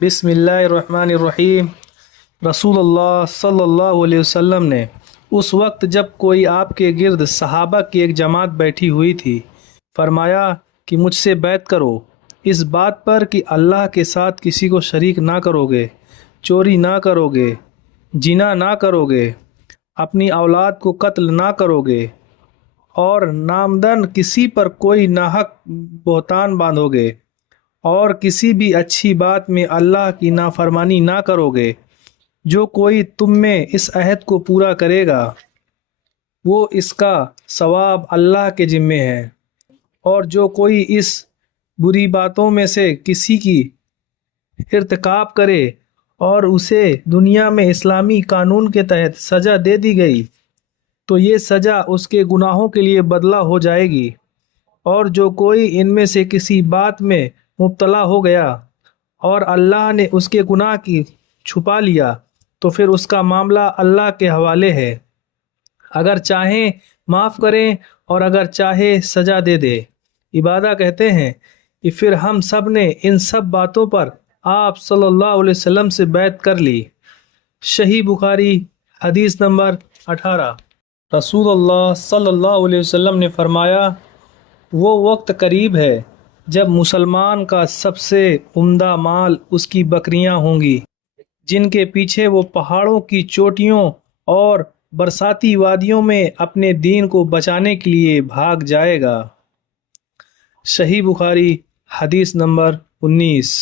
بسم اللہ الرحمن الرحیم۔ رسول اللہ صلی اللہ علیہ وسلم نے اس وقت جب کوئی آپ کے گرد صحابہ کی ایک جماعت بیٹھی ہوئی تھی فرمایا کہ مجھ سے بیعت کرو اس بات پر کہ اللہ کے ساتھ کسی کو شریک نہ کرو گے، چوری نہ کرو گے، زنا نہ کرو گے، اپنی اولاد کو قتل نہ کرو گے، اور نامدن کسی پر کوئی ناحق بہتان باندھو گے، اور کسی بھی اچھی بات میں اللہ کی نافرمانی نہ کرو گے۔ جو کوئی تم میں اس عہد کو پورا کرے گا وہ اس کا ثواب اللہ کے ذمے ہے، اور جو کوئی اس بری باتوں میں سے کسی کی ارتکاب کرے اور اسے دنیا میں اسلامی قانون کے تحت سزا دے دی گئی تو یہ سزا اس کے گناہوں کے لیے بدلہ ہو جائے گی، اور جو کوئی ان میں سے کسی بات میں مبتلا ہو گیا اور اللہ نے اس کے گناہ کی چھپا لیا تو پھر اس کا معاملہ اللہ کے حوالے ہے، اگر چاہیں معاف کریں اور اگر چاہے سزا دے دے۔ عبادہ کہتے ہیں کہ پھر ہم سب نے ان سب باتوں پر آپ صلی اللہ علیہ وسلم سے بیعت کر لی۔ صحیح بخاری حدیث نمبر 18۔ رسول اللہ صلی اللہ علیہ وسلم نے فرمایا، وہ وقت قریب ہے جب مسلمان کا سب سے عمدہ مال اس کی بکریاں ہوں گی، جن کے پیچھے وہ پہاڑوں کی چوٹیوں اور برساتی وادیوں میں اپنے دین کو بچانے کے لیے بھاگ جائے گا۔ صحیح بخاری حدیث نمبر 19۔